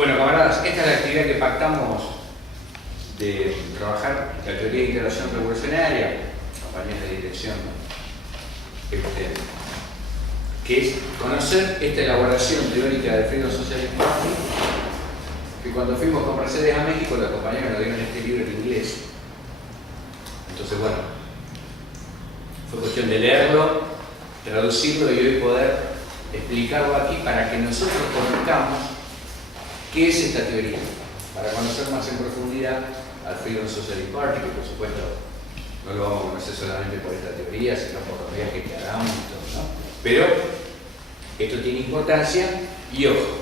Bueno, camaradas, esta es la actividad que pactamos de trabajar la teoría de integración revolucionaria, compañías de dirección, que es conocer esta elaboración teórica del Freedom Socialist Party, que cuando fuimos con Mercedes a México, la compañía nos dieron este libro en inglés. Entonces, bueno, fue cuestión de leerlo, traducirlo y hoy poder explicarlo aquí para que nosotros conozcamos qué es esta teoría, para conocer más en profundidad al Freedom Socialist Party, que por supuesto no lo vamos a conocer solamente por esta teoría, sino por los viajes que hagamos y todo, ¿no? Pero esto tiene importancia y ojo,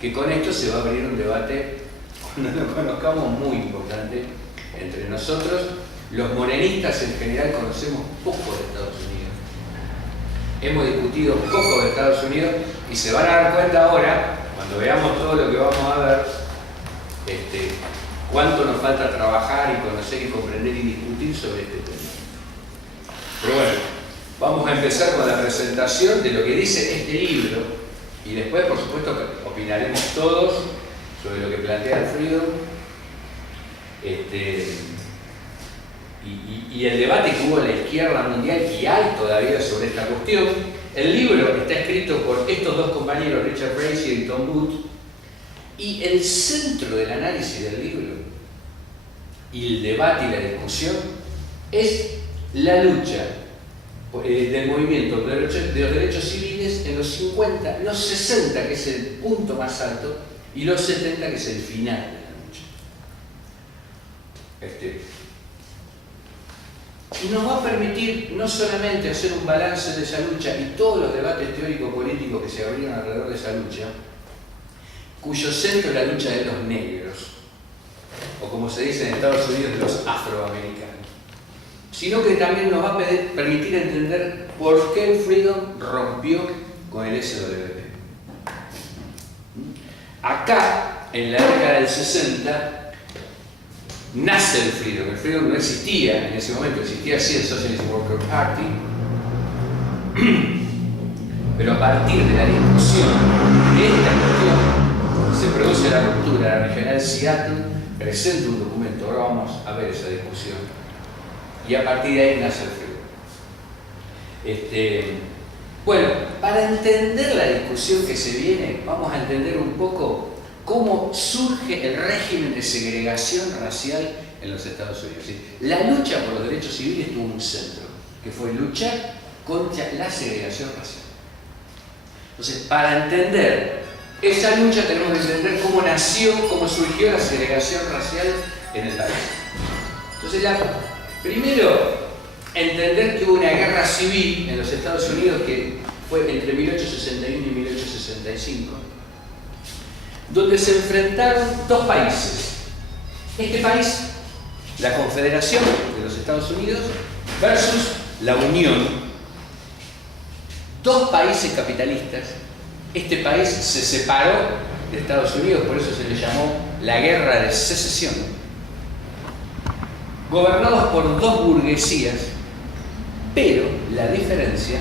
que con esto se va a abrir un debate, cuando lo conozcamos, muy importante entre nosotros. Los morenistas en general conocemos poco de Estados Unidos. Hemos discutido poco de Estados Unidos y se van a dar cuenta ahora, cuando veamos todo lo que vamos a ver, cuánto nos falta trabajar y conocer y comprender y discutir sobre este tema. Pero bueno, vamos a empezar con la presentación de lo que dice este libro y después, por supuesto, opinaremos todos sobre lo que plantea el Freedom y el debate que hubo en la izquierda mundial y hay todavía sobre esta cuestión. El libro está escrito por estos dos compañeros, Richard Brazier y Tom Booth, y el centro del análisis del libro y el debate y la discusión es la lucha del movimiento de los derechos civiles en los 50, los 60, que es el punto más alto, y los 70, que es el final de la lucha. Y nos va a permitir no solamente hacer un balance de esa lucha y todos los debates teórico-políticos que se abrieron alrededor de esa lucha, cuyo centro es la lucha de los negros, o como se dice en Estados Unidos, de los afroamericanos, sino que también nos va a permitir entender por qué el Freedom rompió con el SWP. Acá, en la década del 60, nace el Freedom. El Freedom no existía en ese momento, existía así el Socialist Worker Party, pero a partir de la discusión de esta cuestión se produce la ruptura. La regional Seattle presenta un documento, ahora vamos a ver esa discusión, y a partir de ahí nace el Freedom. Bueno, para entender la discusión que se viene, vamos a entender un poco cómo surge el régimen de segregación racial en los Estados Unidos. ¿Sí? La lucha por los derechos civiles tuvo un centro, que fue luchar contra la segregación racial. Entonces, para entender esa lucha tenemos que entender cómo nació, cómo surgió la segregación racial en el país. Entonces, primero, entender que hubo una guerra civil en los Estados Unidos que fue entre 1861 y 1865, donde se enfrentaron dos países. Este país, la Confederación de los Estados Unidos, versus la Unión, dos países capitalistas. Este país se separó de Estados Unidos, por eso se le llamó la Guerra de Secesión, gobernados por dos burguesías, pero la diferencia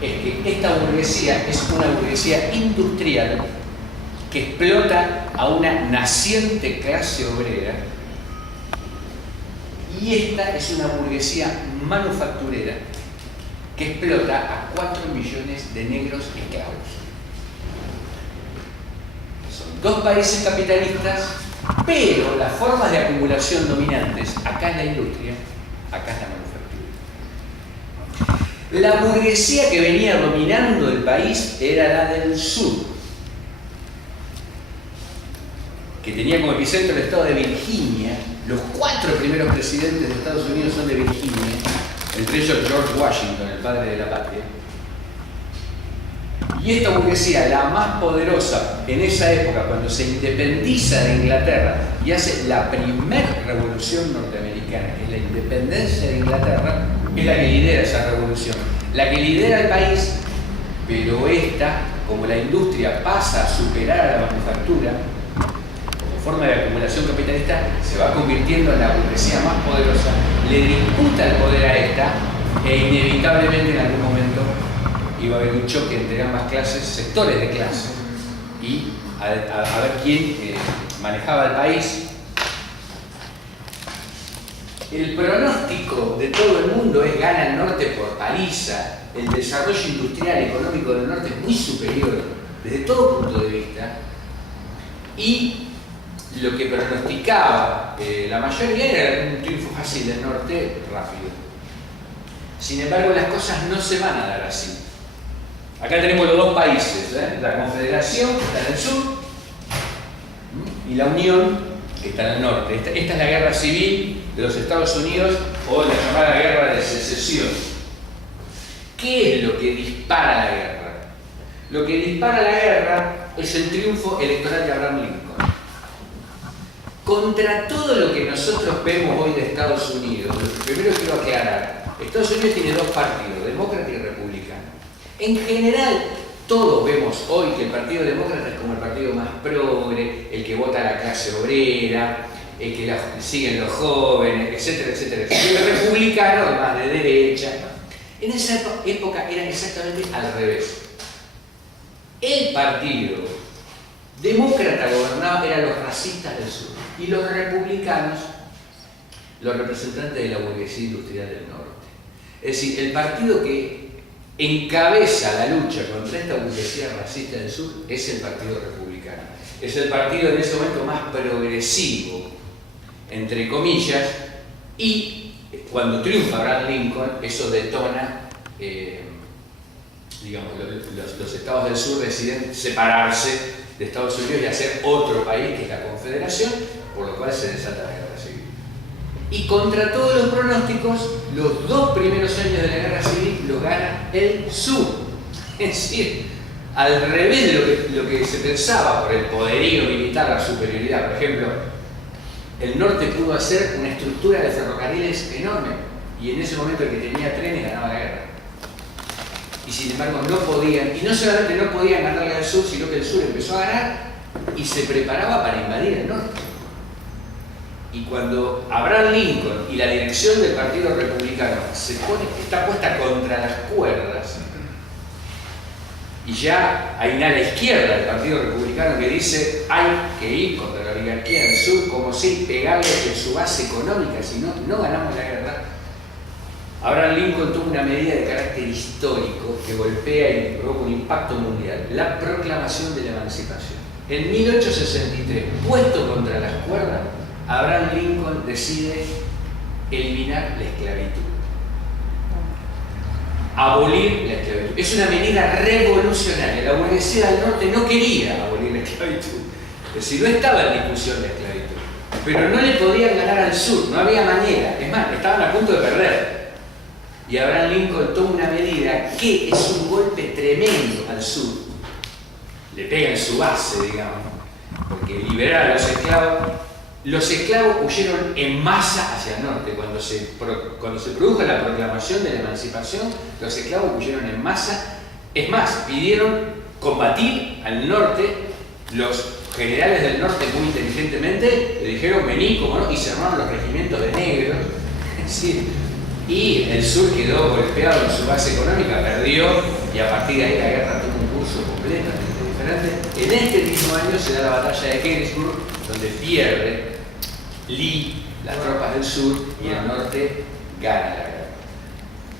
es que esta burguesía es una burguesía industrial que explota a una naciente clase obrera, y esta es una burguesía manufacturera que explota a 4 millones de negros esclavos. Son dos países capitalistas, pero las formas de acumulación dominantes, acá es la industria, acá es la manufactura. La burguesía que venía dominando el país era la del sur, que tenía como epicentro el estado de Virginia. Los 4 primeros presidentes de Estados Unidos son de Virginia, entre ellos George Washington, el padre de la patria. Y esta burguesía, la más poderosa en esa época, cuando se independiza de Inglaterra y hace la primera revolución norteamericana, que es la independencia de Inglaterra, es la que lidera esa revolución, la que lidera el país, pero esta, como la industria pasa a superar a la manufactura, forma de acumulación capitalista, se va convirtiendo en la burguesía más poderosa, le disputa el poder a esta, e inevitablemente en algún momento iba a haber un choque entre ambas clases, sectores de clase, y a ver quién manejaba el país. El pronóstico de todo el mundo es gana el norte por paliza. El desarrollo industrial y económico del norte es muy superior desde todo punto de vista. Y lo que pronosticaba la mayoría era un triunfo fácil del norte rápido. Sin embargo, las cosas no se van a dar así. Acá tenemos los dos países, la Confederación, que está en el sur, y la Unión, que está en el norte. Esta es la guerra civil de los Estados Unidos, o la llamada guerra de secesión. ¿Qué es lo que dispara la guerra? Lo que dispara la guerra es el triunfo electoral de Abraham Lincoln. Contra todo lo que nosotros vemos hoy de Estados Unidos, primero quiero aclarar, Estados Unidos tiene dos partidos, demócrata y republicano. En general, todos vemos hoy que el Partido Demócrata es como el partido más progre, el que vota a la clase obrera, el que siguen los jóvenes, etcétera, etcétera, etcétera. El republicano es más de derecha. En esa época era exactamente al revés. El partido demócrata gobernaba eran los racistas del sur y los republicanos, los representantes de la burguesía industrial del norte. Es decir, el partido que encabeza la lucha contra esta burguesía racista del sur es el Partido Republicano. Es el partido en ese momento más progresivo, entre comillas, y cuando triunfa Abraham Lincoln, eso detona, digamos, los estados del sur deciden separarse de Estados Unidos y hacer otro país, que es la Confederación, por lo cual se desata la guerra civil. Y contra todos los pronósticos, los dos primeros años de la guerra civil los gana el sur. Es decir, al revés de lo que se pensaba por el poderío militar, la superioridad. Por ejemplo, el norte pudo hacer una estructura de ferrocarriles enorme y en ese momento el que tenía trenes ganaba la guerra. Y sin embargo no podían, y no solamente no podían ganarle al sur, sino que el sur empezó a ganar y se preparaba para invadir el norte. Y cuando Abraham Lincoln y la dirección del Partido Republicano está puesta contra las cuerdas, y ya hay una ala izquierda del Partido Republicano que dice hay que ir contra la oligarquía del sur, como si pegarle en su base económica, si no ganamos la guerra. Abraham Lincoln tuvo una medida de carácter histórico que golpea y provoca un impacto mundial, la proclamación de la emancipación. En 1863, puesto contra las cuerdas, Abraham Lincoln decide eliminar la esclavitud. Abolir la esclavitud. Es una medida revolucionaria. La burguesía del norte no quería abolir la esclavitud. Es decir, no estaba en discusión la esclavitud. Pero no le podían ganar al sur, no había manera. Es más, estaban a punto de perder. Y Abraham Lincoln toma una medida que es un golpe tremendo al sur. Le pega en su base, digamos. Porque liberar a los esclavos huyeron en masa hacia el norte. Cuando se produjo la proclamación de la emancipación, los esclavos huyeron en masa. Es más, pidieron combatir al norte. Los generales del norte muy inteligentemente le dijeron vení, como no, y se armaron los regimientos de negros. Es decir, y el sur quedó golpeado en su base económica, perdió, y a partir de ahí la guerra tuvo un curso completamente diferente. En este mismo año se da la batalla de Gettysburg, donde pierde Lee, las tropas del sur, y el norte gana la guerra.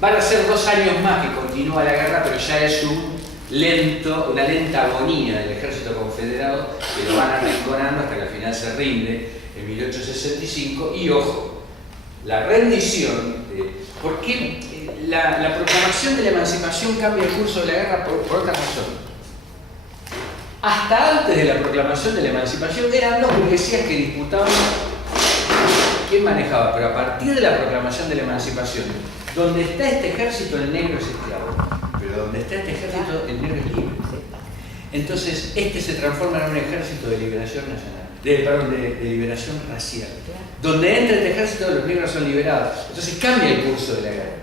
Van a ser 2 años más que continúa la guerra, pero ya es una lenta agonía del ejército confederado, que lo van arrinconando hasta que al final se rinde en 1865. Y ojo, la rendición, porque la proclamación de la emancipación cambia el curso de la guerra por otra razón. Hasta antes de la proclamación de la emancipación eran dos burguesías que disputaban quién manejaba, pero a partir de la proclamación de la emancipación, donde está este ejército el negro es esclavo, pero donde está este ejército el negro es libre. Entonces este se transforma en un ejército de liberación nacional, de liberación racial. Donde entra este ejército los negros son liberados. Entonces cambia el curso de la guerra.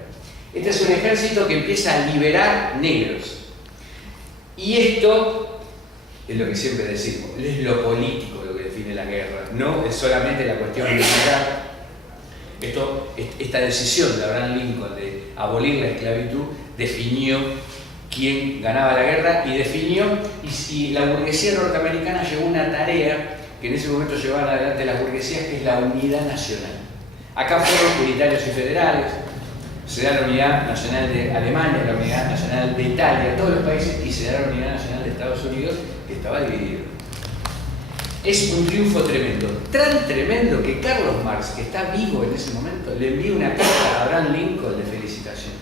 Este es un ejército que empieza a liberar negros. Y esto es lo que siempre decimos, es lo político lo que define la guerra, no es solamente la cuestión militar. Esta decisión de Abraham Lincoln de abolir la esclavitud definió quién ganaba la guerra y definió, y la burguesía norteamericana llevó una tarea que en ese momento llevaban adelante las burguesías, que es la unidad nacional. Acá fueron unitarios y federales, se da la unidad nacional de Alemania, la unidad nacional de Italia, todos los países, y se da la unidad nacional de Estados Unidos, que estaba dividido. Es un triunfo tremendo, tan tremendo que Carlos Marx, que está vivo en ese momento, le envía una carta a Abraham Lincoln de felicitación.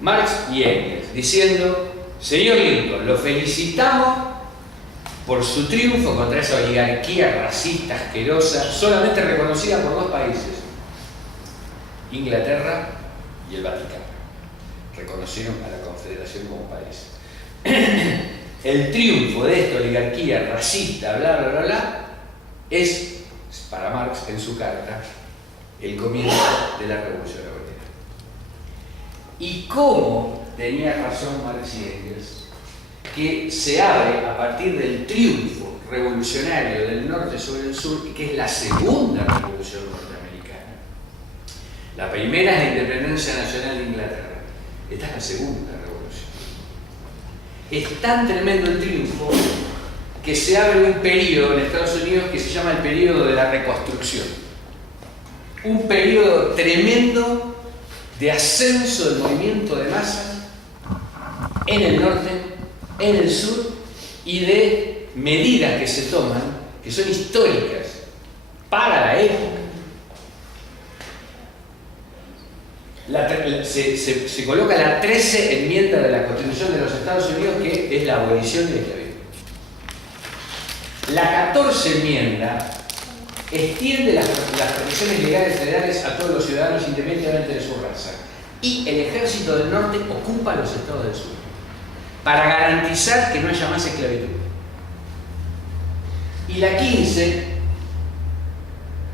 Marx y Engels, diciendo: señor Lincoln, lo felicitamos por su triunfo contra esa oligarquía racista asquerosa, solamente reconocida por dos países, Inglaterra y el Vaticano. Reconocieron a la Confederación como país. El triunfo de esta oligarquía racista, bla, bla, bla, bla, es, para Marx, en su carta, el comienzo de la Revolución Obrera. Y cómo tenía razón Marx y Engels, que se abre a partir del triunfo revolucionario del norte sobre el sur, que es la segunda revolución norteamericana. La primera es la independencia nacional de Inglaterra. Esta es la segunda revolución. Es tan tremendo el triunfo que se abre un periodo en Estados Unidos que se llama el periodo de la reconstrucción. Un periodo tremendo de ascenso del movimiento de masas en el norte, en el sur, y de medidas que se toman, que son históricas para la época. Se coloca la 13 enmienda de la Constitución de los Estados Unidos, que es la abolición de la esclavitud. La 14 enmienda extiende las protecciones legales federales a todos los ciudadanos independientemente de su raza. Y el ejército del norte ocupa los estados del sur para garantizar que no haya más esclavitud. Y la 15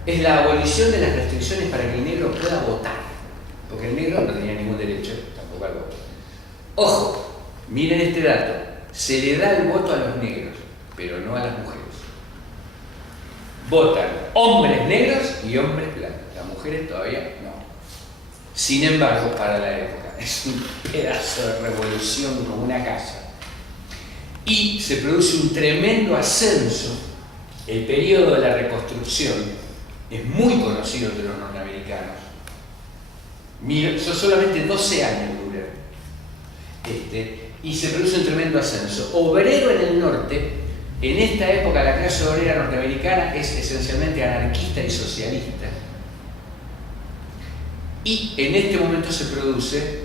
es la abolición de las restricciones para que el negro pueda votar. Porque el negro no tenía ningún derecho, tampoco al voto. Ojo, miren este dato: se le da el voto a los negros, pero no a las mujeres. Votan hombres negros y hombres blancos. Las mujeres todavía no. Sin embargo, para la época, es un pedazo de revolución como una casa. Y se produce un tremendo ascenso. El periodo de la reconstrucción es muy conocido entre los norteamericanos. Son solamente 12 años duran. Y se produce un tremendo ascenso. Obrero en el norte, en esta época la clase obrera norteamericana es esencialmente anarquista y socialista. Y en este momento se produce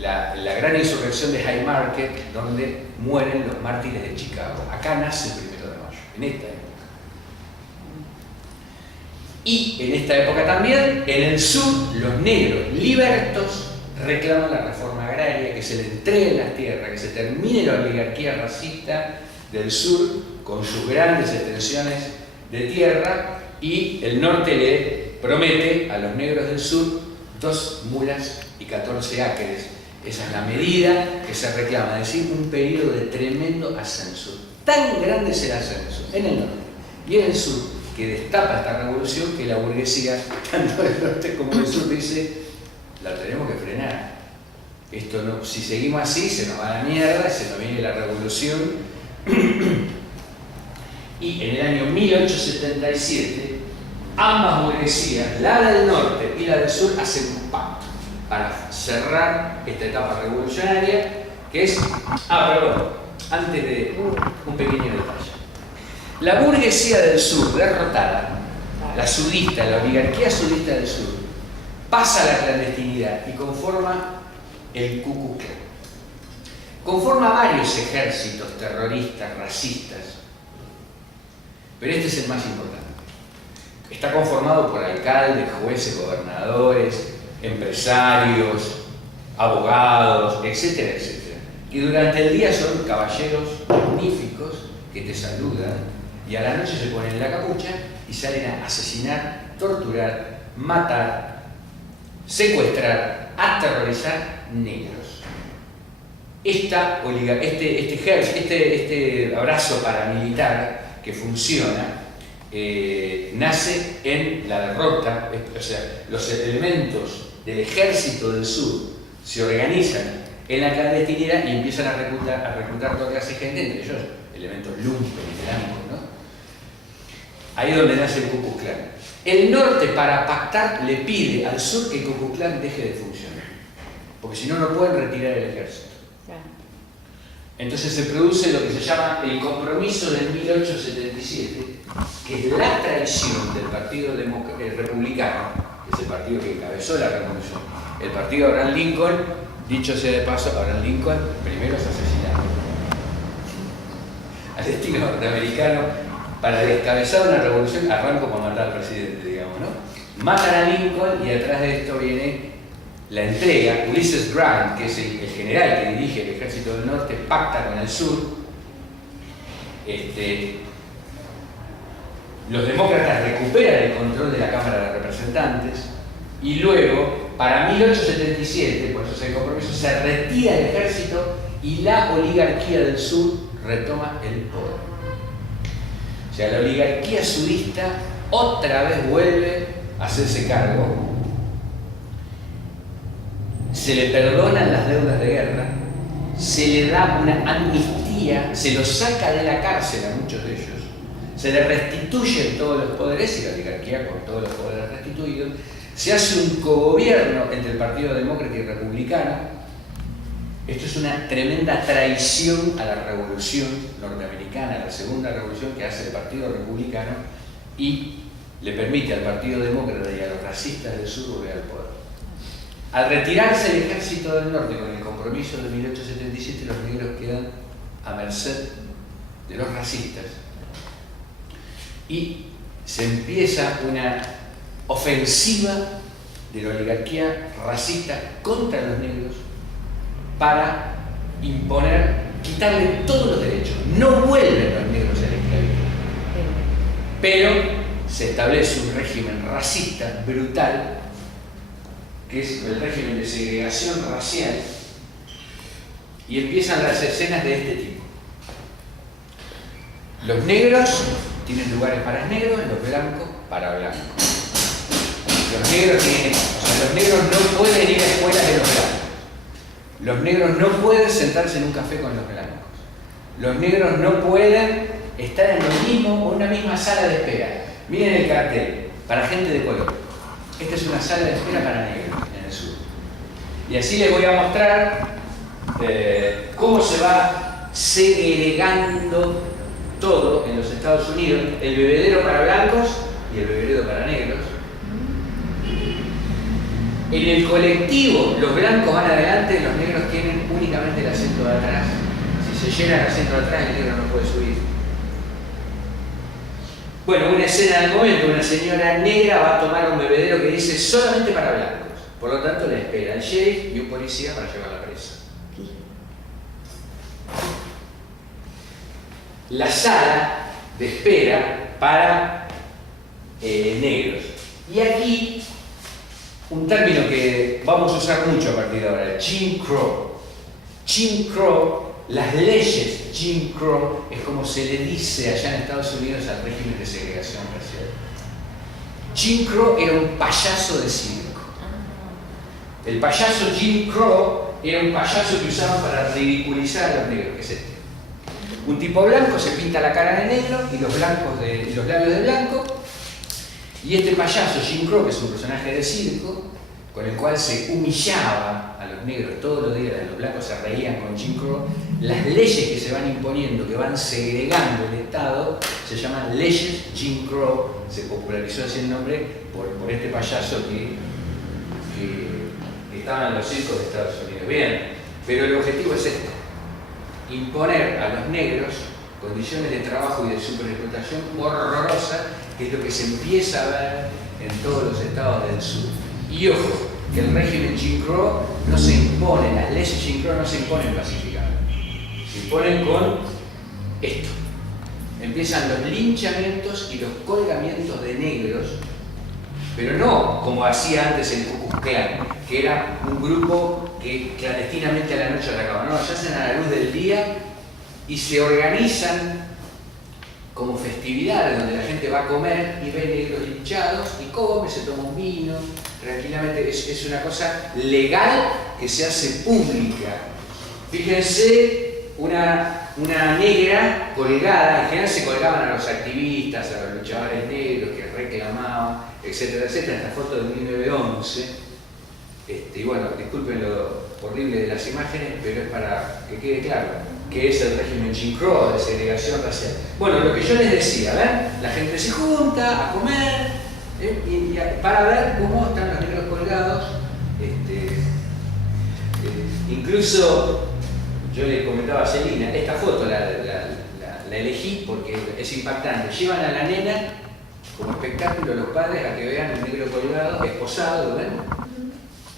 la gran insurrección de Haymarket, donde mueren los mártires de Chicago. Acá nace el 1 de mayo, en esta época. Y en esta época también, en el sur, los negros libertos reclaman la reforma agraria, que se le entreguen las tierras, que se termine la oligarquía racista del sur con sus grandes extensiones de tierra, y el norte le promete a los negros del sur 2 mulas y 14 acres. Esa es la medida que se reclama, es decir, un periodo de tremendo ascenso. Tan grande es el ascenso en el norte y en el sur, que destapa esta revolución, que la burguesía, tanto del norte como del sur, dice: la tenemos que frenar. Esto no, si seguimos así, se nos va a la mierda, se nos viene la revolución. Y en el año 1877, ambas burguesías, la del norte y la del sur, hacen un pacto para cerrar esta etapa revolucionaria, que es... perdón, antes de un pequeño detalle. La burguesía del sur, derrotada, la sudista, la oligarquía sudista del sur, pasa a la clandestinidad y conforma el Ku Klux Klan. Conforma varios ejércitos terroristas, racistas, pero este es el más importante. Está conformado por alcaldes, jueces, gobernadores, empresarios, abogados, etcétera, etcétera. Y durante el día son caballeros magníficos que te saludan, y a la noche se ponen la capucha y salen a asesinar, torturar, matar, secuestrar, aterrorizar negros. Este abrazo paramilitar que funciona nace en la derrota, o sea, los elementos del ejército del sur se organizan en la clandestinidad y empiezan a reclutar toda clase de gente, entre ellos elementos lumpen, islámicos, ¿no? Ahí es donde nace el Ku Klux Klan. El norte, para pactar, le pide al sur que el Ku Klux Klan deje de funcionar, porque si no, no pueden retirar el ejército. Entonces se produce lo que se llama el compromiso del 1877, que es la traición del Partido Republicano, que es el partido que encabezó la revolución. El partido de Abraham Lincoln, dicho sea de paso, Abraham Lincoln primero es asesinado. Al estilo norteamericano, para descabezar una revolución arranco por matar al presidente, digamos, ¿no? Matan a Lincoln y atrás de esto viene la entrega. Ulysses Grant, que es el general que dirige el ejército del norte, pacta con el sur. Los demócratas recuperan el control de la Cámara de Representantes y luego, para 1877, por eso es el compromiso, se retira el ejército y la oligarquía del sur retoma el poder. O sea, la oligarquía sudista otra vez vuelve a hacerse cargo. Se le perdonan las deudas de guerra, se le da una amnistía, se los saca de la cárcel a muchos de ellos, se le restituyen todos los poderes y la oligarquía con todos los poderes restituidos, se hace un cogobierno entre el Partido Demócrata y Republicano. Esto es una tremenda traición a la revolución norteamericana, a la segunda revolución que hace el Partido Republicano y le permite al Partido Demócrata y a los racistas del sur volver al poder. Al retirarse el ejército del norte con el compromiso de 1877, los negros quedan a merced de los racistas y se empieza una ofensiva de la oligarquía racista contra los negros para imponer, quitarle todos los derechos. No vuelven los negros a la esclavitud, pero se establece un régimen racista brutal, que es el régimen de segregación racial, y empiezan las escenas de este tipo. Los negros tienen lugares para negros, los blancos para blancos. Los negros los negros no pueden ir a escuelas de los blancos. Los negros no pueden sentarse en un café con los blancos. Los negros no pueden estar en lo mismo o en una misma sala de espera. Miren el cartel, para gente de color. Esta es una sala de espera para negros en el sur. Y así les voy a mostrar cómo se va segregando todo en los Estados Unidos. El bebedero para blancos y el bebedero para negros. En el colectivo, los blancos van adelante, los negros tienen únicamente el asiento de atrás. Si se llena el asiento de atrás, el negro no puede subir. Bueno, una escena del momento, una señora negra va a tomar un bebedero que dice solamente para blancos. Por lo tanto, le espera el sheriff y un policía para llevarla presa. La sala de espera para negros. Y aquí un término que vamos a usar mucho a partir de ahora, Jim Crow. Jim Crow, las leyes Jim Crow, es como se le dice allá en Estados Unidos al régimen de segregación racial. Jim Crow era un payaso de circo. El payaso Jim Crow era un payaso que usaban para ridiculizar a los negros, que es este. Un tipo blanco se pinta la cara de negro y los labios de blanco. Y este payaso, Jim Crow, que es un personaje de circo, con el cual se humillaba a los negros todos los días, los blancos se reían con Jim Crow, las leyes que se van imponiendo, que van segregando el Estado, se llaman leyes Jim Crow. Se popularizó así el nombre por este payaso que estaba en los circos de Estados Unidos. Bien, pero el objetivo es este: imponer a los negros condiciones de trabajo y de superexplotación horrorosa, que es lo que se empieza a ver en todos los estados del sur. Y ojo, que el régimen Jim Crow no se impone, las leyes Jim Crow no se imponen pacíficamente, se imponen con esto. Empiezan los linchamientos y los colgamientos de negros, pero no como hacía antes el Ku Klux Klan, que era un grupo que clandestinamente a la noche atacaba. No, se hacen a la luz del día y se organizan como festividades donde la gente va a comer y ve negros linchados y come, se toma un vino tranquilamente. Es una cosa legal que se hace pública Fíjense una negra colgada, en general se colgaban a los activistas, a los luchadores negros que reclamaban, etcétera, etcétera. Esta foto de 1911. Y bueno, disculpen lo horrible de las imágenes, pero es para que quede claro que es el régimen Jim Crow de segregación racial. Bueno, lo que yo les decía, ¿ven? La gente se junta a comer para ver cómo están los negros colgados. Incluso yo le comentaba a Celina, esta foto la elegí porque es impactante. Llevan a la nena como espectáculo los padres a que vean un negro colgado, esposado, ¿ven?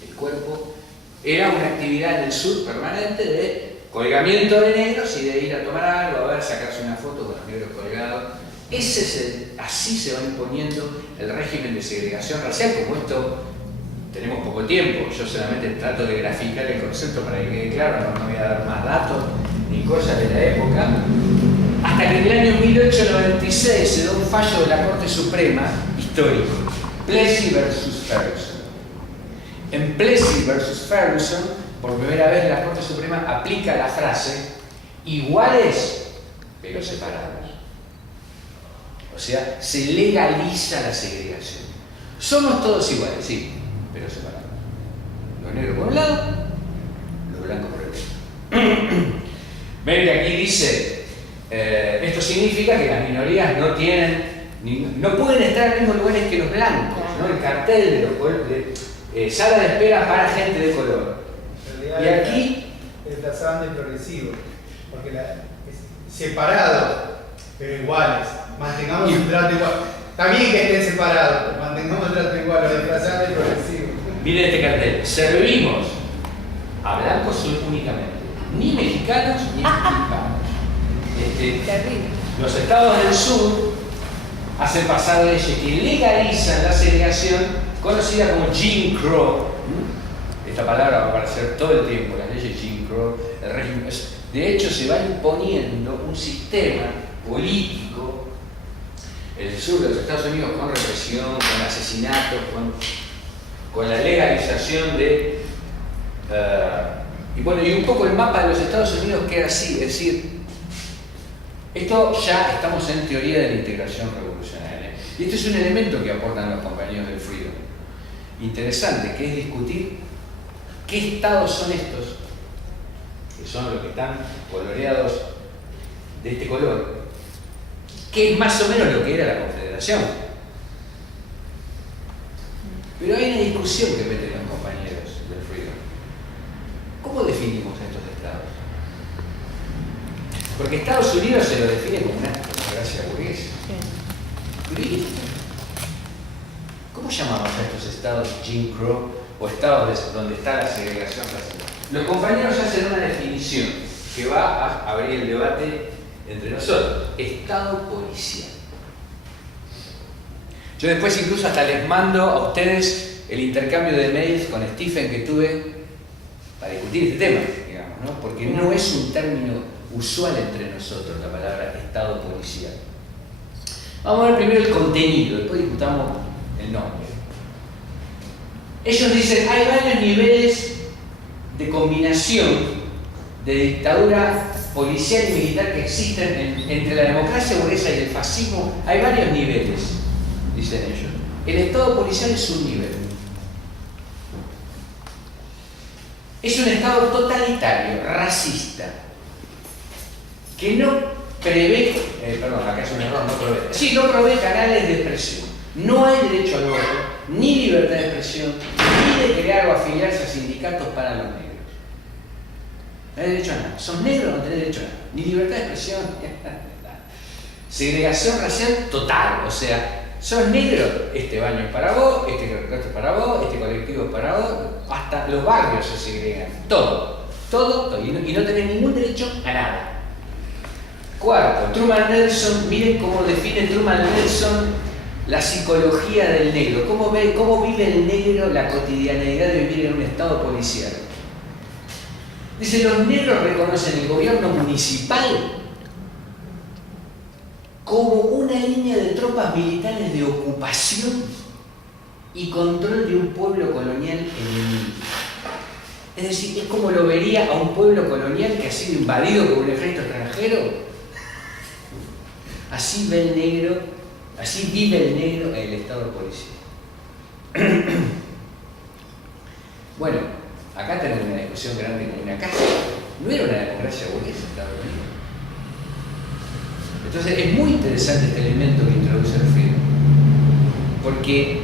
El cuerpo. Era una actividad en el sur permanente de colgamiento de negros y de ir a tomar algo, a ver, sacarse una foto con los negros colgados. Así se va imponiendo el régimen de segregación racial. Como esto tenemos poco tiempo, yo solamente trato de graficar el concepto para que quede claro, no voy a dar más datos ni cosas de la época. Hasta que en el año 1896 se da un fallo de la Corte Suprema histórico, Plessy versus Ferguson. En Plessy versus Ferguson, por primera vez la Corte Suprema aplica la frase iguales pero separados. O sea, se legaliza la segregación. Somos todos iguales, sí, pero separados. Los negros por un lado, los blancos por el otro. Ven que aquí dice, esto significa que las minorías no pueden estar en los mismos lugares que los blancos, ¿no? El cartel de los pueblos, sala de espera para gente de color. Y aquí el desplazante progresivo, porque separados, pero iguales. Mantengamos un trato igual. También que estén separados, pero mantengamos un trato igual, los desplazantes progresivos. Miren este cartel, servimos a blancos únicamente, ni mexicanos ni hispanos. Los estados del sur hacen pasar leyes que legalizan la segregación conocida como Jim Crow. Esta palabra va a aparecer todo el tiempo, las leyes Jim Crow, el régimen. De hecho, se va imponiendo un sistema político en el sur de los Estados Unidos con represión, con asesinatos, con la legalización de... y un poco el mapa de los Estados Unidos queda así, es decir, esto ya estamos en teoría de la integración revolucionaria. Y este es un elemento que aportan los compañeros del Freedom. Interesante, que es discutir qué estados son estos, que son los que están coloreados de este color, que es más o menos lo que era la Confederación. Pero hay una discusión que meten los compañeros del Freedom. ¿Cómo definimos estos estados? Porque Estados Unidos se lo define como una democracia burguesa. Sí. ¿Cómo llamamos a estos estados Jim Crow o estados donde está la segregación racial? Los compañeros hacen una definición que va a abrir el debate entre nosotros. Estado policial. Yo después incluso hasta les mando a ustedes el intercambio de mails con Stephen que tuve para discutir este tema, digamos, ¿no? Porque no es un término usual entre nosotros la palabra Estado policial. Vamos a ver primero el contenido, después discutamos el nombre. Ellos dicen, hay varios niveles de combinación de dictadura policial y militar que existen entre la democracia burguesa y el fascismo. Hay varios niveles, dicen ellos. El Estado policial es un nivel. Es un Estado totalitario, racista, que no prevé, acá es un error, no provee. Sí, no provee canales de expresión. No hay derecho al voto, ni libertad de expresión, ni de crear o afiliarse a sindicatos para los negros. No hay derecho a nada. Son negros, no tenés derecho a nada. Ni libertad de expresión. Segregación racial total. O sea, sos negro, este baño es para vos, este es para vos, este colectivo es para vos. Hasta los barrios se segregan. Todo. Y no tenés ningún derecho a nada. Cuarto, Truman Nelson. Miren cómo define Truman Nelson la psicología del negro. Cómo vive el negro la cotidianeidad de vivir en un estado policial. Dice, los negros reconocen el gobierno municipal como una línea de tropas militares de ocupación y control de un pueblo colonial enemigo. Es decir, es como lo vería a un pueblo colonial que ha sido invadido por un ejército extranjero. Así ve el negro, así vive el negro en el estado policial. Bueno, acá tenemos una discusión grande con una casa. No era una democracia burguesa Estados Unidos. Entonces es muy interesante este elemento que introduce el Friedman, porque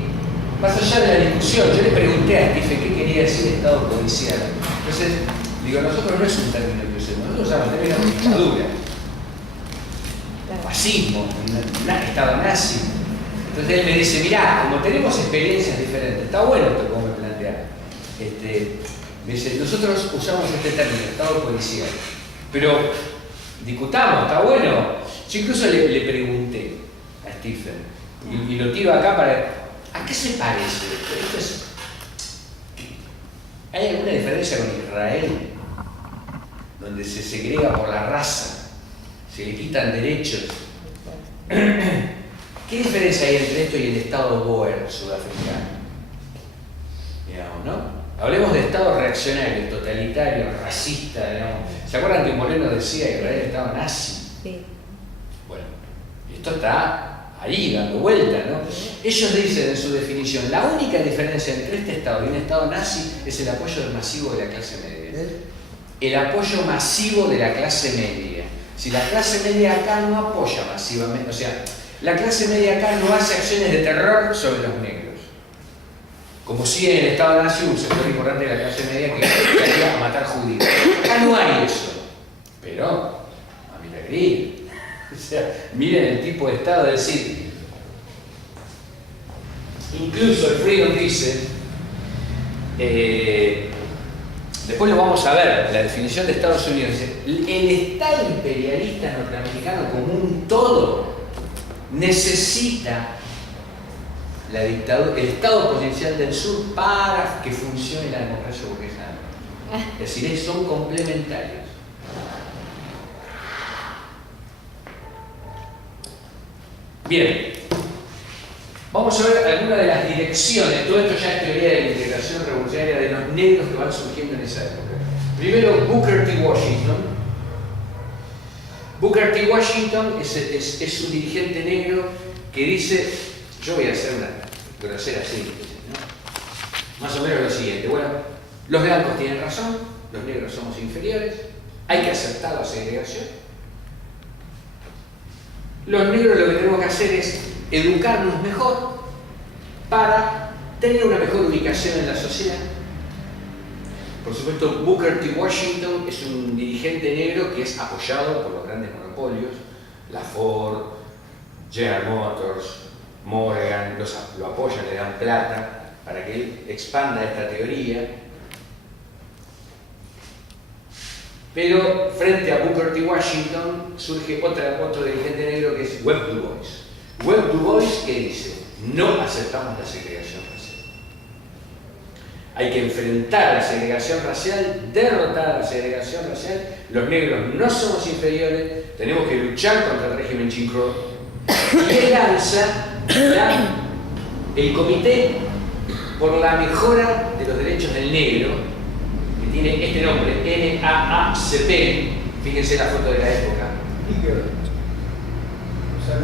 más allá de la discusión, yo le pregunté a Stephen qué quería decir Estado policial. Entonces, digo, nosotros no es un término que usemos, nosotros usamos términos de dictadura, fascismo, Estado nazi. Entonces él me dice, mirá, como tenemos experiencias diferentes, está bueno esto como me plantea. Me dice, nosotros usamos este término, Estado policial, pero discutamos, está bueno. Yo incluso le pregunté a Stephen, y lo tiro acá para... ¿A qué se parece esto? ¿Hay alguna diferencia con Israel? Donde se segrega por la raza, se le quitan derechos. ¿Qué diferencia hay entre esto y el Estado Boer sudafricano? Digamos, ¿no? Hablemos de Estado reaccionario, totalitario, racista, digamos. ¿Se acuerdan que Moreno decía que Israel estaba nazi? Sí. Bueno, esto está ahí dando vuelta, ¿no? Ellos dicen en su definición, la única diferencia entre este Estado y un Estado nazi es el apoyo masivo de la clase media. El apoyo masivo de la clase media. Si la clase media acá no apoya masivamente, o sea, la clase media acá no hace acciones de terror sobre los negros. Como si en el Estado nazi un sector importante de la clase media que salía a matar judíos. Acá no hay eso. Pero, a mi alegría. O sea, miren el tipo de Estado, es decir, incluso el Friedman dice, después lo vamos a ver, la definición de Estados Unidos, dice, el Estado imperialista norteamericano como un todo necesita la dictadura, el Estado potencial del sur para que funcione la democracia burguesa. Es decir, son complementarios. Bien, vamos a ver algunas de las direcciones. Todo esto ya es teoría de la integración revolucionaria de los negros que van surgiendo en esa época. Primero, Booker T. Washington. Booker T. Washington es un dirigente negro que dice, yo voy a hacer una grosera síntesis, ¿no? Más o menos lo siguiente, bueno, los blancos tienen razón, los negros somos inferiores, hay que aceptar la segregación. Los negros lo que tenemos que hacer es educarnos mejor para tener una mejor ubicación en la sociedad. Por supuesto, Booker T. Washington es un dirigente negro que es apoyado por los grandes monopolios, la Ford, General Motors, Morgan, lo apoyan, le dan plata para que él expanda esta teoría. Pero frente a Booker T. Washington surge otro dirigente negro que es Webb Du Bois. Webb Du Bois, ¿qué dice? No aceptamos la segregación racial. Hay que enfrentar la segregación racial, derrotar la segregación racial. Los negros no somos inferiores, tenemos que luchar contra el régimen Jim Crow. Y él lanza el Comité por la Mejora de los Derechos del Negro, tiene este nombre, NAACP, fíjense la foto de la época.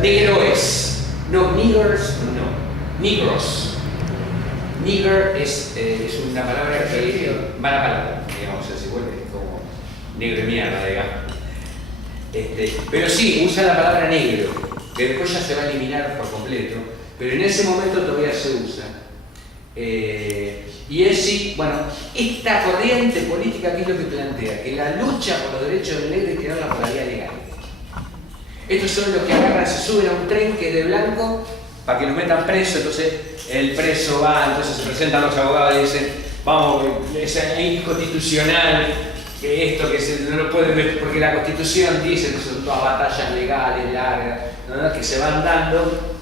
Negros, no, niggers, no, negros. Nigger es una palabra que, mala palabra, digamos, se vuelve como negro de mierda, digamos. Pero sí, usa la palabra negro, que después ya se va a eliminar por completo, pero en ese momento todavía se usa. Y es sí, bueno, esta corriente política, ¿qué es lo que plantea? Que la lucha por los derechos del negro es crear la moralidad legal. Estos son los que agarran, se suben a un tren que es de blanco para que los metan preso, entonces el preso va, entonces se presentan los abogados y dicen, vamos, es inconstitucional que esto, que no lo pueden ver, porque la Constitución dice que son todas batallas legales largas, ¿no? Que se van dando.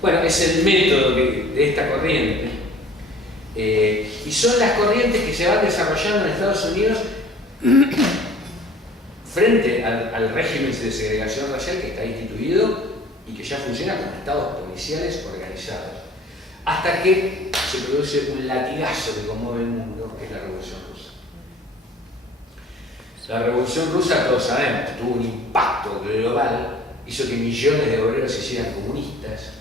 Bueno, es el método de esta corriente. Y son las corrientes que se van desarrollando en Estados Unidos frente al régimen de segregación racial que está instituido y que ya funciona como estados policiales organizados. hasta que se produce un latigazo que conmueve el mundo, que es la Revolución Rusa. La Revolución Rusa, todos sabemos, tuvo un impacto global, hizo que millones de obreros se hicieran comunistas,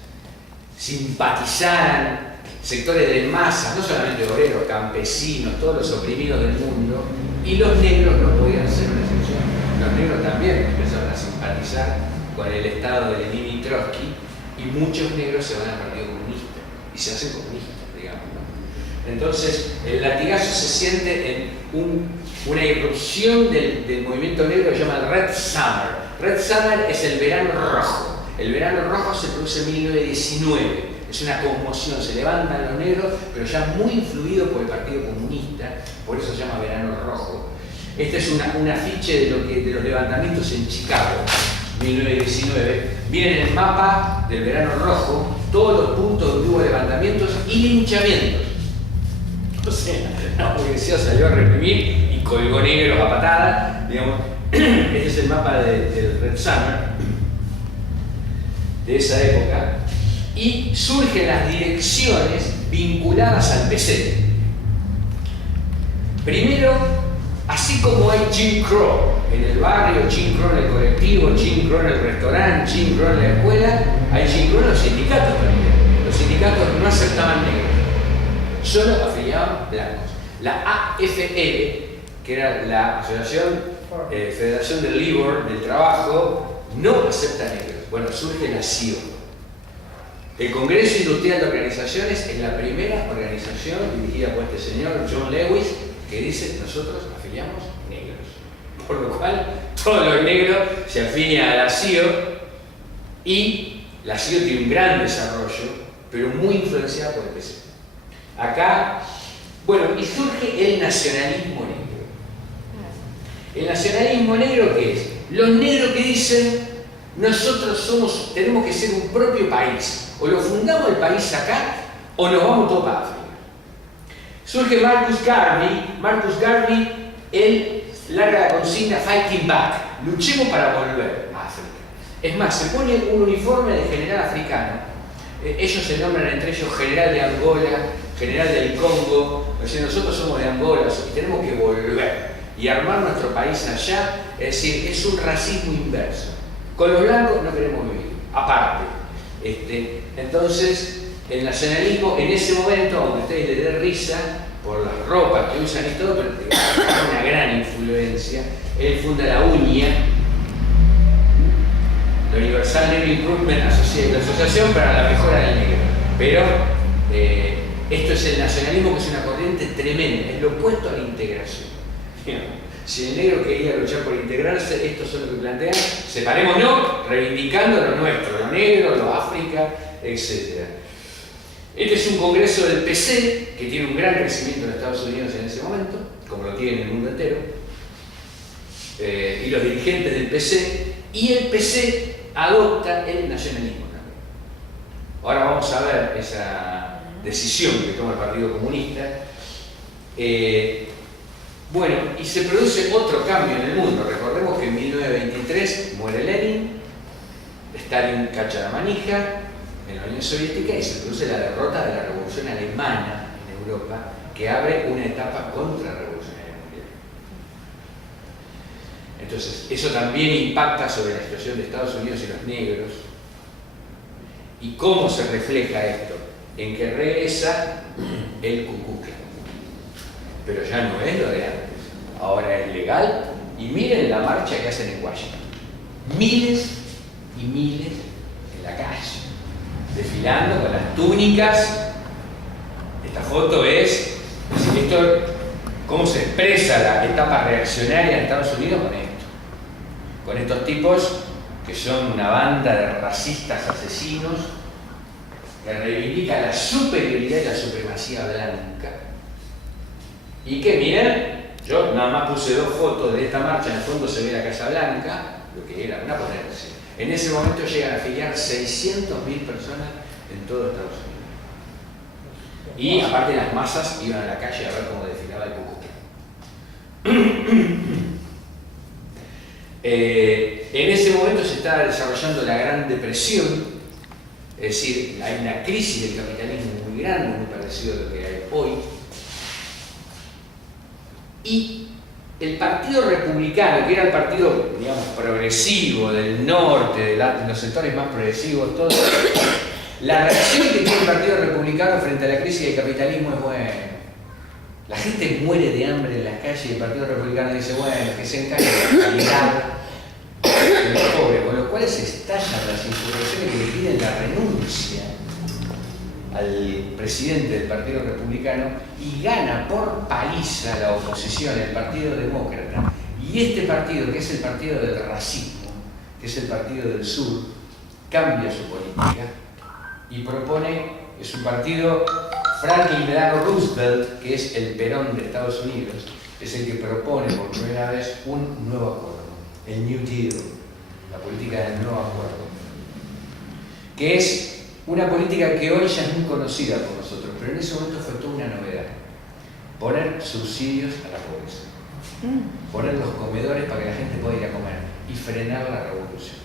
simpatizaran sectores de masas, no solamente obreros, campesinos, todos los oprimidos del mundo, y los negros no podían ser una excepción. Los negros también empezaron a simpatizar con el Estado de Lenin y Trotsky, y muchos negros se van al Partido Comunista y se hacen comunistas, digamos, ¿no? Entonces, el latigazo se siente en una irrupción del movimiento negro que se llama el Red Summer. Red Summer es el verano rojo. El verano rojo se produce en 1919. Es una conmoción, se levantan los negros, pero ya muy influidos por el Partido Comunista, por eso se llama verano rojo. Este es un afiche de los levantamientos en Chicago, 1919. Viene en el mapa del verano rojo todos los puntos donde hubo levantamientos y linchamientos. O sea, la policía salió a reprimir y colgó negros a patadas, digamos. Este es el mapa del Red Summer de esa época, y surgen las direcciones vinculadas al PC. Primero, así como hay Jim Crow en el barrio, Jim Crow en el colectivo, Jim Crow en el restaurante, Jim Crow en la escuela, hay Jim Crow en los sindicatos también. Los sindicatos no aceptaban negros, solo afiliaban blancos. La AFL, que era la Asociación Federación del Labor, del Trabajo, no acepta negros. Bueno, surge la CIO. El Congreso Industrial de Organizaciones es la primera organización dirigida por este señor, John Lewis, que dice: nosotros afiliamos negros. Por lo cual, todos los negros se afilian a la CIO, y la CIO tiene un gran desarrollo, pero muy influenciada por el PC. Acá, bueno, y surge el nacionalismo negro. El nacionalismo negro, ¿qué es? Los negros que dicen: nosotros tenemos que ser un propio país, o lo fundamos el país acá, o nos vamos todos para África. Surge Marcus Garvey, él larga la consigna Fighting Back, luchemos para volver a África. Es más, se pone un uniforme de general africano, ellos se nombran entre ellos general de Angola, general del Congo, o sea, nosotros somos de Angola y tenemos que volver y armar nuestro país allá. Es decir, es un racismo inverso. Con los blancos no queremos vivir, aparte. Entonces, el nacionalismo en ese momento, aunque a ustedes les dé risa por las ropas que usan y todo, pero tiene una gran influencia. Él funda la UNIA, la Universal Negro Improvement Association, la Asociación para la Mejora del Negro. Pero esto es el nacionalismo, que es una corriente tremenda, es lo opuesto a la integración. Si el negro quería luchar por integrarse, estos son los que plantean: separémonos, reivindicando lo nuestro, lo negro, lo África, etc. Este es un congreso del PC, que tiene un gran crecimiento en Estados Unidos en ese momento, como lo tiene en el mundo entero, y los dirigentes del PC, y el PC adopta el nacionalismo también. Ahora vamos a ver esa decisión que toma el Partido Comunista. Bueno, y se produce otro cambio en el mundo. Recordemos que en 1923 muere Lenin, Stalin cacha la manija en la Unión Soviética, y se produce la derrota de la Revolución Alemana en Europa, que abre una etapa contrarrevolucionaria mundial. Entonces, eso también impacta sobre la situación de Estados Unidos y los negros. ¿Y cómo se refleja esto? En que regresa el Ku Klux Klan. Pero ya no es lo de antes, ahora es legal. Y miren la marcha que hacen en Washington, miles y miles en la calle, desfilando con las túnicas. Esta foto es esto, cómo se expresa la etapa reaccionaria en Estados Unidos con estos tipos que son una banda de racistas asesinos que reivindica la superioridad y la supremacía blanca. Y que miren, yo nada más puse 2 fotos de esta marcha. En el fondo se ve la Casa Blanca, lo que era una ponerse. En ese momento llegan a afiliar 600.000 personas en todo Estados Unidos. Y aparte, las masas iban a la calle a ver cómo desfilaba el Ku Klux Klan. En ese momento se estaba desarrollando la Gran Depresión. Es decir, hay una crisis del capitalismo muy grande, muy parecido a lo que hay hoy. Y el Partido Republicano, que era el partido, digamos, progresivo del norte, de los sectores más progresivos, todo, la reacción que tiene el Partido Republicano frente a la crisis del capitalismo es bueno. La gente muere de hambre en las calles y el Partido Republicano dice, bueno, que se encargue de la calidad de los pobres, con lo cual se estallan las insurrecciones que le piden la renuncia al presidente del Partido Republicano y gana por paliza la oposición, el Partido Demócrata. Y este partido, que es el partido del racismo, que es el partido del sur, cambia su política y propone, es un partido, Franklin Delano Roosevelt, que es el Perón de Estados Unidos, es el que propone por primera vez un nuevo acuerdo, el New Deal, la política del nuevo acuerdo, que es una política que hoy ya es muy conocida por nosotros, pero en ese momento fue toda una novedad. Poner subsidios a la pobreza, poner los comedores para que la gente pueda ir a comer y frenar la revolución.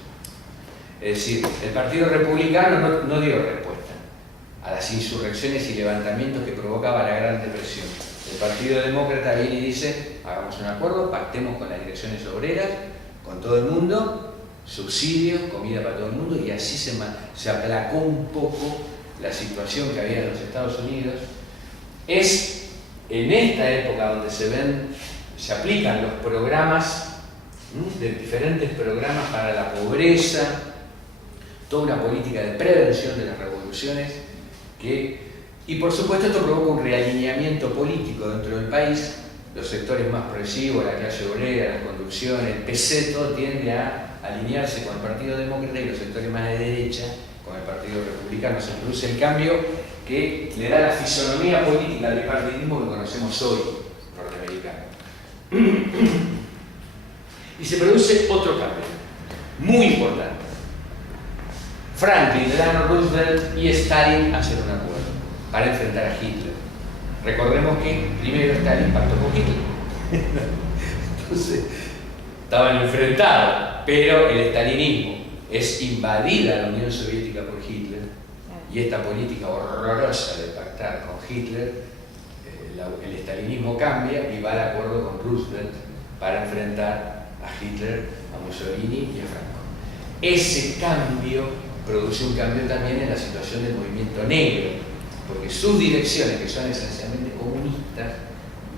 Es decir, el Partido Republicano no dio respuesta a las insurrecciones y levantamientos que provocaba la Gran Depresión. El Partido Demócrata viene y dice, hagamos un acuerdo, pactemos con las direcciones obreras, con todo el mundo, subsidios, comida para todo el mundo, y así se aplacó un poco la situación que había en los Estados Unidos. Es en esta época donde se aplican los programas, de diferentes programas para la pobreza, toda una política de prevención de las revoluciones, y por supuesto esto provoca un realineamiento político dentro del país. Los sectores más progresivos, la clase obrera, las conducciones, el PC, todo tiende a alinearse con el Partido Demócrata y los sectores más de derecha con el Partido Republicano. Se produce el cambio que le da la fisonomía política del bipartidismo que conocemos hoy, norteamericano. Y se produce otro cambio, muy importante. Franklin Delano Roosevelt y Stalin hacen un acuerdo para enfrentar a Hitler. Recordemos que primero Stalin pactó con Hitler. Entonces, estaban enfrentados, pero el stalinismo es invadida la Unión Soviética por Hitler, y esta política horrorosa de pactar con Hitler, el stalinismo cambia y va al acuerdo con Roosevelt para enfrentar a Hitler, a Mussolini y a Franco. Ese cambio produce un cambio también en la situación del movimiento negro, porque sus direcciones, que son esencialmente comunistas,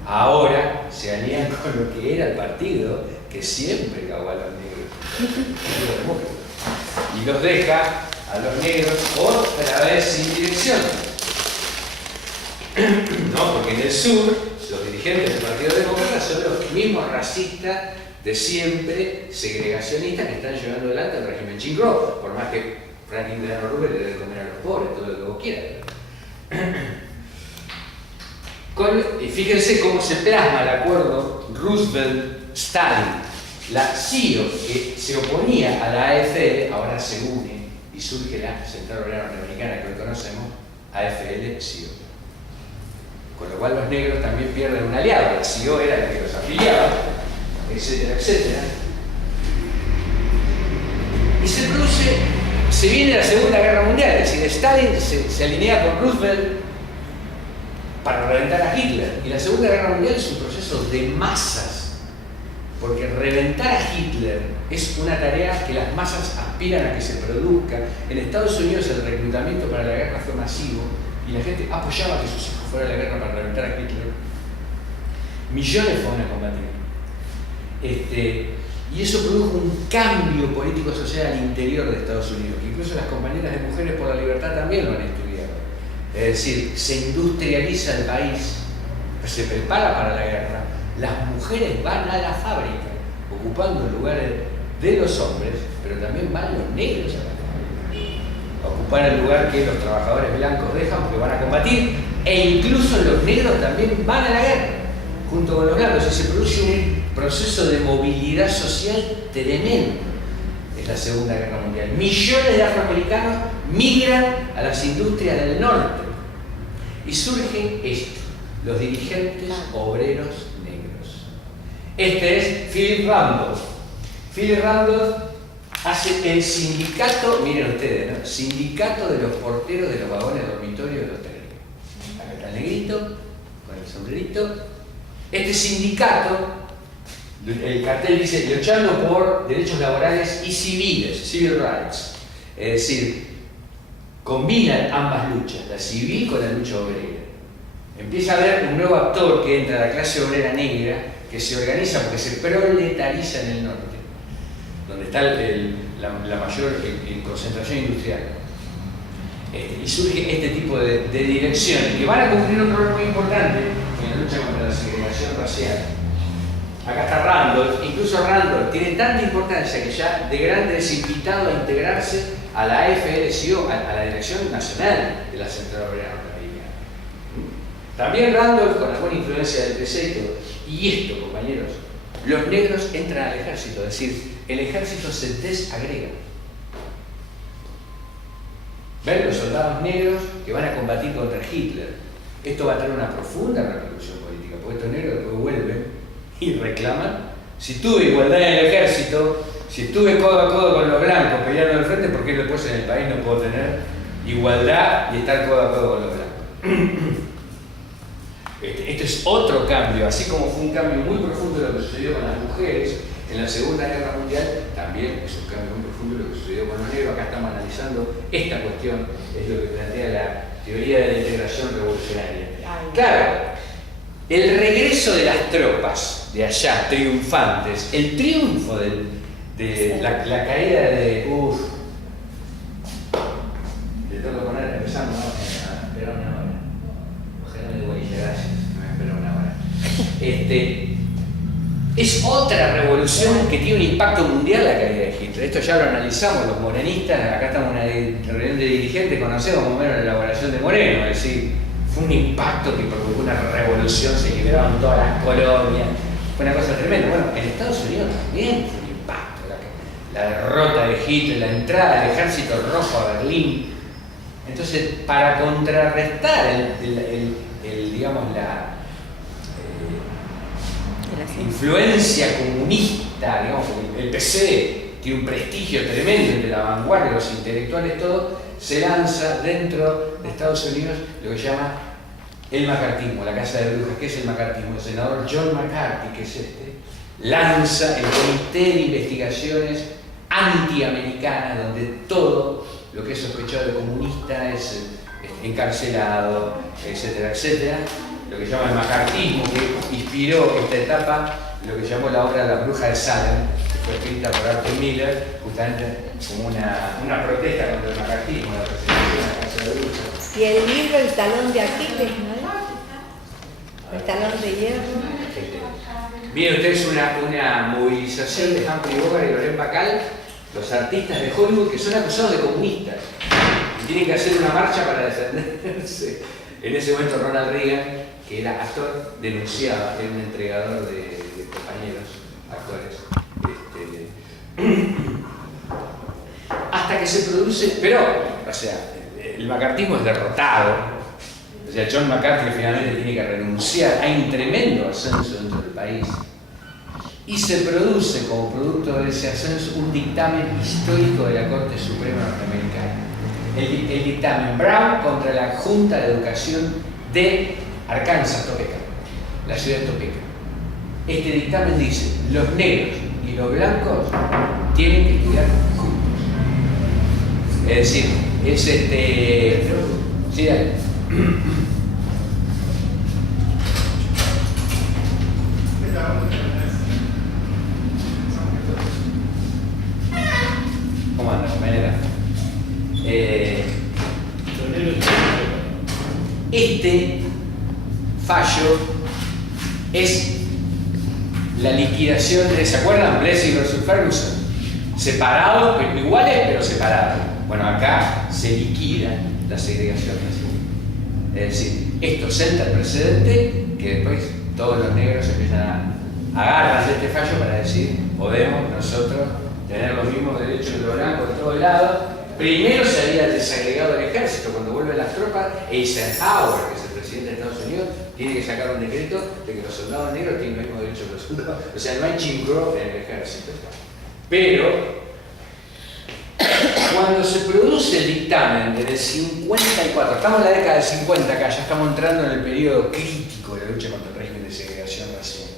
ahora se alían con lo que era el partido que siempre cagó a los negros, el Partido Demócrata, y los deja a los negros otra vez sin dirección. No, porque en el sur los dirigentes del Partido Demócrata son los mismos racistas de siempre, segregacionistas, que están llevando adelante el régimen Jim Crow, por más que Franklin Delano Roosevelt le debe comer a los pobres, todo lo que vos quieras. Y fíjense cómo se plasma el acuerdo Roosevelt-Stalin. La CIO, que se oponía a la AFL, ahora se une y surge la Central Obrera Norteamericana que hoy conocemos, AFL-CIO. Con lo cual los negros también pierden un aliado. La CIO era la que los afiliaba, etcétera, etcétera. Y se viene la Segunda Guerra Mundial, es decir, Stalin se alinea con Roosevelt para reventar a Hitler. Y la Segunda Guerra Mundial es un proceso de masas, porque reventar a Hitler es una tarea que las masas aspiran a que se produzca. En Estados Unidos el reclutamiento para la guerra fue masivo y la gente apoyaba que sus hijos fueran a la guerra para reventar a Hitler. Millones fueron a combatir. Y eso produjo un cambio político-social al interior de Estados Unidos, que incluso las compañeras de Mujeres por la Libertad también lo han estudiado. Es decir, se industrializa el país, se prepara para la guerra, las mujeres van a la fábrica, ocupando lugares de los hombres, pero también van los negros a la fábrica, a ocupar el lugar que los trabajadores blancos dejan porque van a combatir, e incluso los negros también van a la guerra, junto con los blancos, y se produce un proceso de movilidad social tremendo en la Segunda Guerra Mundial. Millones de afroamericanos migran a las industrias del norte y surge esto, los dirigentes obreros negros. Este es Philip Randolph. Philip Randolph hace el sindicato, miren ustedes, ¿no? Sindicato de los porteros de los vagones dormitorios de los trenes. Acá está el negrito, con el sombrerito. Este sindicato, el cartel dice, luchando por derechos laborales y civiles, civil rights. Es decir, combinan ambas luchas, la civil con la lucha obrera. Empieza a haber un nuevo actor que entra a la clase obrera negra, que se organiza porque se proletariza en el norte, donde está la mayor concentración industrial. Y surge este tipo de direcciones que van a cumplir un rol muy importante en la lucha contra la segregación racial. Acá está Randolph, incluso Randolph tiene tanta importancia que ya de grande es invitado a integrarse a la AFL-CIO, a la Dirección Nacional de la Central Obrera Norteamericana. También Randolph, con alguna influencia del PC y todo. Y esto, compañeros, los negros entran al ejército, es decir, el ejército se desagrega. Ven los soldados negros que van a combatir contra Hitler. Esto va a tener una profunda repercusión política, porque estos negros después vuelven y reclaman: si tuve igualdad en el ejército, si estuve codo a codo con los blancos peleando al frente, ¿por qué después en el país no puedo tener igualdad y estar codo a codo con los blancos? Esto es otro cambio, así como fue un cambio muy profundo de lo que sucedió con las mujeres en la Segunda Guerra Mundial, también es un cambio muy profundo de lo que sucedió con los negros. Acá estamos analizando esta cuestión, es lo que plantea la teoría de la integración revolucionaria. Claro, el regreso de las tropas de allá, triunfantes, el triunfo de la caída de... le tengo que poner, empezamos a esperar una hora. Ojalá me voy, gracias, me voy a esperar una hora. Es otra revolución que tiene un impacto mundial la caída de Hitler. Esto ya lo analizamos los morenistas, acá estamos en una reunión de dirigentes, conocemos más o menos la elaboración de Moreno, es decir, fue un impacto que provocó una revolución, se liberaron todas las colonias, fue una cosa tremenda. Bueno, en Estados Unidos también fue un impacto, la derrota de Hitler, la entrada del ejército rojo a Berlín. Entonces, para contrarrestar digamos, la influencia comunista, digamos, el PC tiene un prestigio tremendo entre la vanguardia, los intelectuales, todo, se lanza dentro de Estados Unidos lo que se llama el macartismo, la casa de brujas. ¿Qué es el macartismo? El senador John McCarthy, que es lanza el Comité de Investigaciones Antiamericanas, donde todo lo que es sospechado de comunista es encarcelado, etcétera, etcétera. Lo que se llama el macartismo, que inspiró esta etapa, lo que llamó la obra La Bruja de Salem, que fue escrita por Arthur Miller, justamente como una protesta contra el macartismo, la persecución de la casa de brujas. Y el libro El Talón de Aquiles, ¿no? El Talón de Hierro. Miren ustedes una movilización de Humphrey Bogart y Loren Bacall, los artistas de Hollywood que son acusados de comunistas y tienen que hacer una marcha para defenderse. En ese momento Ronald Reagan, que era actor, denunciaba, era un entregador de compañeros actores. Hasta que se produce, pero, o sea, el macartismo es derrotado. O sea, John McCarthy finalmente tiene que renunciar. Hay un tremendo ascenso dentro del país. Y se produce como producto de ese ascenso un dictamen histórico de la Corte Suprema Norteamericana. El dictamen Brown contra la Junta de Educación de Arkansas, Topeka, la ciudad de Topeka. Este dictamen dice: los negros y los blancos tienen que estudiar juntos. Es decir, es sí, dale. ¿Cómo anda, compañera? Este fallo es la liquidación de, ¿se acuerdan? Plessy versus Ferguson, separados, pero iguales, pero separados. Bueno, acá se liquida la segregación racial. Es decir, esto senta el precedente que después todos los negros empiezan a agarrar de este fallo para decir: podemos nosotros tener los mismos derechos que los blancos de todos lados. Primero se había desagregado el ejército. Cuando vuelven las tropas, Eisenhower, que es el presidente de Estados Unidos, tiene que sacar un decreto de que los soldados negros tienen los mismos derechos que los soldados. O sea, no hay Jim Crow en el ejército. Pero Cuando se produce el dictamen en el 54, estamos en la década del 50 acá, ya estamos entrando en el periodo crítico de la lucha contra el régimen de segregación racial.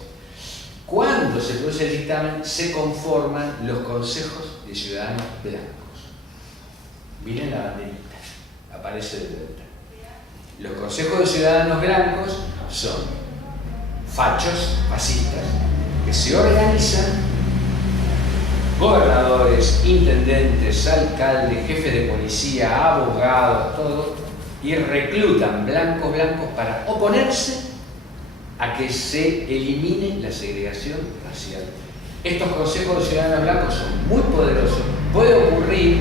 Cuando se produce el dictamen, se conforman los consejos de ciudadanos blancos. Miren la banderita, aparece de vuelta. Los consejos de ciudadanos blancos son fachos, fascistas, que se organizan, gobernadores, intendentes, alcaldes, jefes de policía, abogados, todo, y reclutan blancos para oponerse a que se elimine la segregación racial. Estos consejos de ciudadanos blancos son muy poderosos. Puede ocurrir,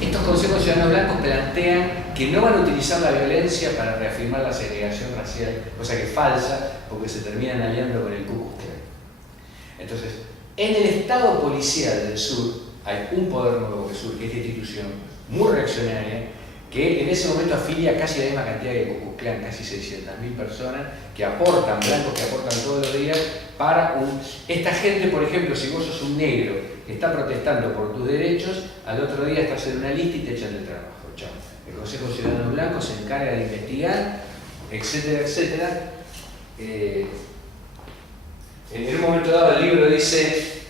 estos consejos de ciudadanos blancos plantean que no van a utilizar la violencia para reafirmar la segregación racial, cosa que es falsa, porque se terminan aliando con el Ku Klux Klan. Entonces, en el Estado policial del sur hay un poder nuevo que surge, esta institución muy reaccionaria, que en ese momento afilia casi la misma cantidad que el Ku Klux Klan, casi 600.000 personas, que aportan, blancos que aportan todos los días para un... Esta gente, por ejemplo, si vos sos un negro que está protestando por tus derechos, al otro día estás en una lista y te echan del trabajo. Chao. El Consejo de Ciudadanos Blancos se encarga de investigar, etcétera, etcétera. En un momento dado el libro dice,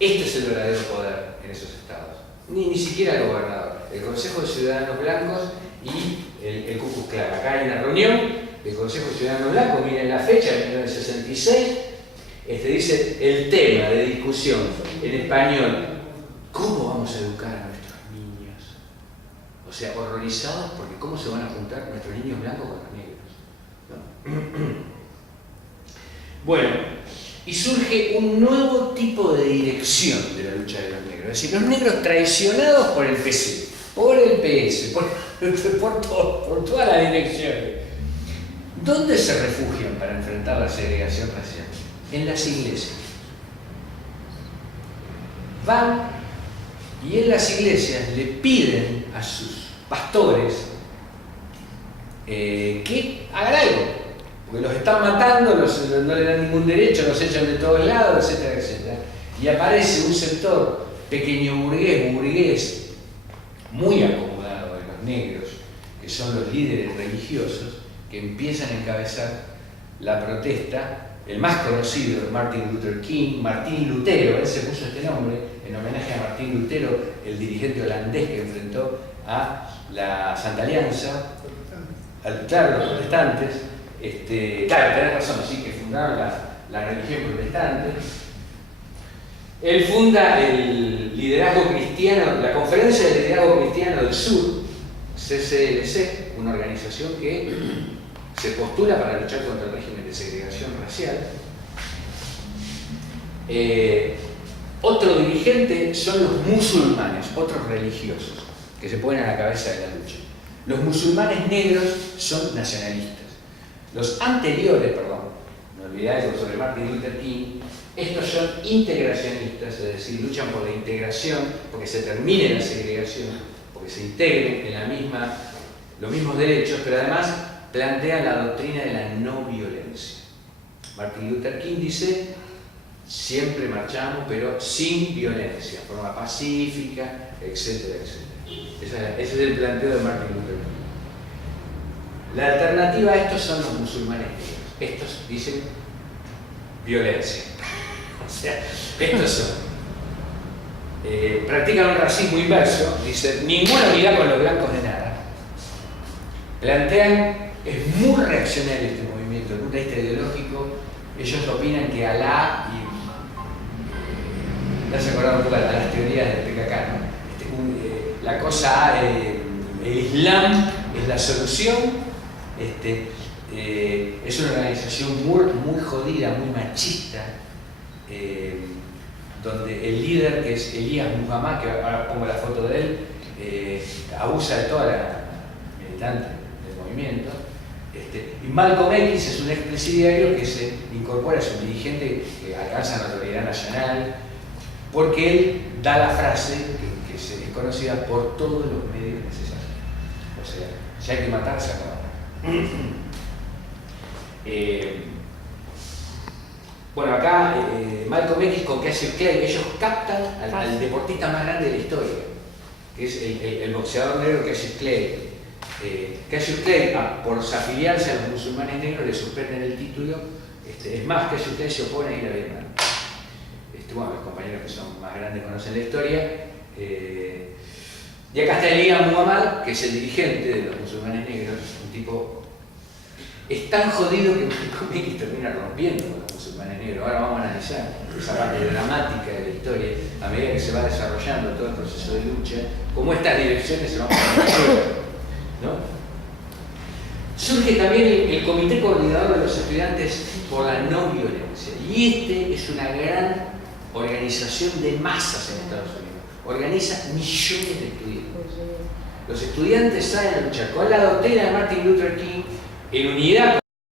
este es el verdadero poder en esos estados. Ni siquiera el gobernador, el Consejo de Ciudadanos Blancos y el Ku Klux Klan. Acá hay una reunión del Consejo de Ciudadanos Blancos, miren la fecha, 1966, dice el tema de discusión en español, ¿cómo vamos a educar a nuestros niños? O sea, horrorizados porque ¿cómo se van a juntar nuestros niños blancos con los negros? ¿No? Bueno, y surge un nuevo tipo de dirección de la lucha de los negros. Es decir, los negros traicionados por el PC, por el PS, por todas las direcciones. ¿Dónde se refugian para enfrentar la segregación racial? En las iglesias. Van y en las iglesias le piden a sus pastores que hagan algo. Porque los están matando, no le dan ningún derecho, los echan de todos lados, etcétera, etcétera. Y aparece un sector pequeño burgués, muy acomodado de los negros, que son los líderes religiosos, que empiezan a encabezar la protesta. El más conocido es Martin Luther King, Martín Lutero, él se puso este nombre en homenaje a Martín Lutero, el dirigente holandés que enfrentó a la Santa Alianza, claro, los protestantes. Claro, tenés razón, sí, que fundaron la religión protestante. Él funda el liderazgo cristiano, la Conferencia de Liderazgo Cristiano del Sur, CCLC, una organización que se postula para luchar contra el régimen de segregación racial. Otro dirigente son los musulmanes, otros religiosos, que se ponen a la cabeza de la lucha. Los musulmanes negros son nacionalistas. Los anteriores, me olvidé algo sobre Martin Luther King, estos son integracionistas, es decir, luchan por la integración, porque se termine la segregación, porque se integren en los mismos derechos, pero además plantean la doctrina de la no violencia. Martin Luther King dice, siempre marchamos, pero sin violencia, de forma pacífica, etcétera, etcétera. Ese es el planteo de Martin Luther King. La alternativa a estos son los musulmanes negros. Estos dicen violencia. O sea, estos son. Practican un racismo inverso, dicen ninguna unidad con los blancos de nada. Plantean, es muy reaccionario este movimiento, desde el punto de vista ideológico, ellos opinan que Alá y. ¿Te has acordado un poco a las teorías del PKK, ¿no? La cosa, el Islam es la solución. Es una organización muy jodida, muy machista, donde el líder, que es Elías Muhammad, que ahora pongo la foto de él, abusa de toda la militante del movimiento. Y Malcolm X es un expresidiario que se incorpora, es un dirigente que alcanza notoriedad nacional, porque él da la frase que es conocida por todos los medios necesarios. O sea, si hay que matar, se acaba. Bueno, acá Malcolm X con Cassius Clay, ellos captan al deportista más grande de la historia. que es el boxeador negro Cassius Clay. Cassius Clay, por afiliarse a los musulmanes negros, le suspenden el título. Es más, Cassius Clay se opone a ir a Vietnam. Bueno, los compañeros que son más grandes conocen la historia. Y acá está Elijah Muhammad, que es el dirigente de los musulmanes negros, un tipo. Es tan jodido que Khomeini termina rompiendo con los musulmanes negros. Ahora vamos a analizar esa parte dramática de la historia, a medida que se va desarrollando todo el proceso de lucha, cómo estas direcciones se van poniendo, ¿no? Surge también el Comité Coordinador de los Estudiantes por la No Violencia. Y es una gran organización de masas en Estados Unidos. Organiza millones de estudiantes. Los estudiantes salen a luchar con la doctrina de Martin Luther King en unidad